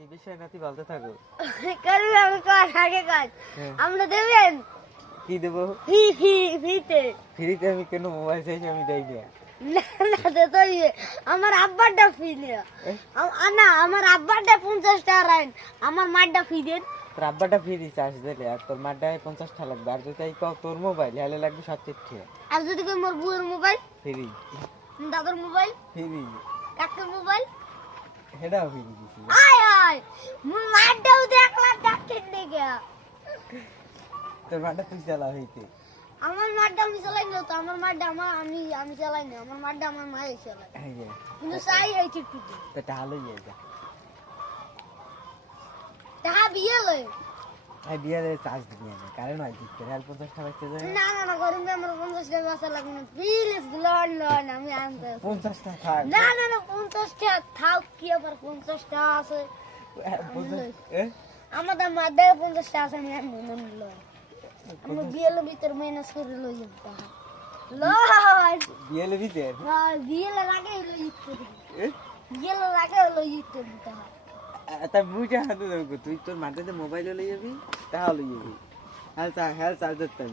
কি বিষয় নাতি বলতে থাকো। করবি আমি কাজ আগে কাজ হ্যাঁ। আমরা দেবেন কি দেবো? ফ্রিতে। ফ্রিতে আমি কেন মোবাইল চাইছি আমি দেই না। না দে তো আমার আব্বারটা ফ্রি নিয়ে না আমার আব্বারটা 50 টাকা রাইন আমার মারটা ফ্রি দেন। তোর আব্বাটা ফ্রি চার্জ দিলে আর তোর মারটায় 50 টাকা লাগবে আর যদি তাই কও তোর মোবাইল হলে লাগবে 70 টাকা। আর যদি কই মোর বুয়ের মোবাইল ফ্রি দাদার মোবাইল ফ্রি কাকার মোবাইল হেডাও ফ্রি দিছি। আয় আয় মোর মারটাও 1 লাখ টাকা কিনে গিয়া তোর মারটা তুই চালা হইতে। আমার মারটা আমি চালাই না তো আমার মারটা আমি চালাই না আমার মারটা আমার মাই চালায় এই যে কিন্তু চাই এই চিটপিটি তো টালো ইয়ে যা। টাকা বিয়ে লই এই বিয়ারে চার্জ দিবি না কারণ হয় দিতে হেল 50 টাকা লাগতে যায়। না না না গরম আমার 50 টাকা বাসা লাগবে না প্লিজ লন লন আমি আনতে 50 টাকা থাক। না না না 50 টাকা থাক কি আবার 50 টাকা আছে আমাদের মাঝে 50 টাকা আছে আমি আনবো না লন আমরা বিয়ের ভিতর মাইনাস করে লই যেতে লন বিয়েলে ভিতর বিয়ের আগে লই যেতে বিয়ের আগে লই যেতে দিতে হয় তা বুঝা হাতে দেবো তুই তোর মাঠে মোবাইল লই যাবি তাহলে যাবি হেল চার্জ দিতে